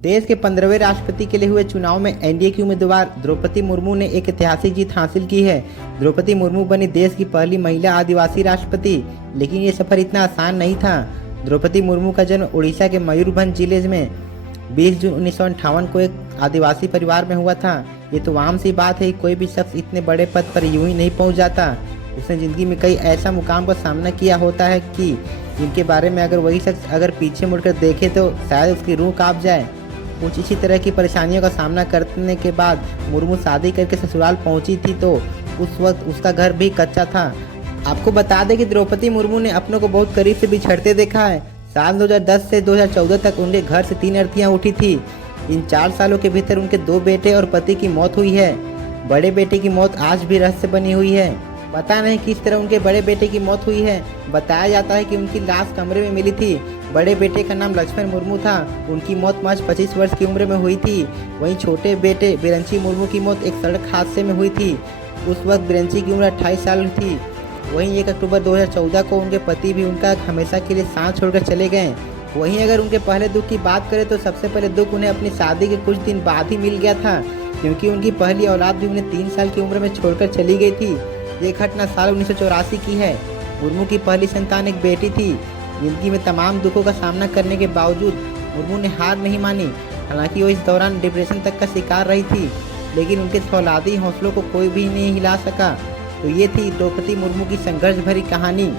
देश के 15वें राष्ट्रपति के लिए हुए चुनाव में एनडीए की उम्मीदवार द्रौपदी मुर्मू ने एक ऐतिहासिक जीत हासिल की है। द्रौपदी मुर्मू बनी देश की पहली महिला आदिवासी राष्ट्रपति, लेकिन ये सफर इतना आसान नहीं था। द्रौपदी मुर्मू का जन्म उड़ीसा के मयूरभंज जिले में 20 जून 1958 को एक आदिवासी परिवार में हुआ था। ये तो आम सी बात है, कोई भी शख्स इतने बड़े पद पर यूं ही नहीं पहुंच जाता। उसने जिंदगी में कई ऐसा मुकाम का सामना किया होता है कि जिनके बारे में अगर वही शख्स अगर पीछे मुड़कर देखे तो शायद उसकी रूह कांप जाए। कुछ इसी तरह की परेशानियों का सामना करने के बाद मुर्मू शादी करके ससुराल पहुंची थी, तो उस वक्त उसका घर भी कच्चा था। आपको बता दें कि द्रौपदी मुर्मू ने अपनों को बहुत करीब से बिछड़ते देखा है। साल 2010 से 2014 तक उनके घर से 3 अर्थियां उठी थी। इन 4 सालों के भीतर उनके 2 बेटे और पति की मौत हुई है। बड़े बेटे की मौत आज भी रहस्य बनी हुई है। पता नहीं किस तरह उनके बड़े बेटे की मौत हुई है। बताया जाता है कि उनकी लाश कमरे में मिली थी। बड़े बेटे का नाम लक्ष्मण मुर्मू था। उनकी मौत महज 25 वर्ष की उम्र में हुई थी। वहीं छोटे बेटे बिरंची मुर्मू की मौत एक सड़क हादसे में हुई थी। उस वक्त बिरंची की उम्र 28 साल थी। वहीं 1 अक्टूबर 2014 को उनके पति भी उनका हमेशा के लिए साथ छोड़कर चले गए। वहीं अगर उनके पहले दुख की बात करें तो सबसे पहले दुख उन्हें अपनी शादी के कुछ दिन बाद ही मिल गया था, क्योंकि उनकी पहली औलाद भी उन्हें 3 साल की उम्र में छोड़कर चली गई थी। ये घटना साल 1984 की है। मुर्मू की पहली संतान एक बेटी थी। जिंदगी में तमाम दुखों का सामना करने के बावजूद मुर्मू ने हार नहीं मानी। हालांकि वो इस दौरान डिप्रेशन तक का शिकार रही थी, लेकिन उनके फौलादी हौसलों को कोई भी नहीं हिला सका। तो ये थी द्रौपदी मुर्मू की संघर्ष भरी कहानी।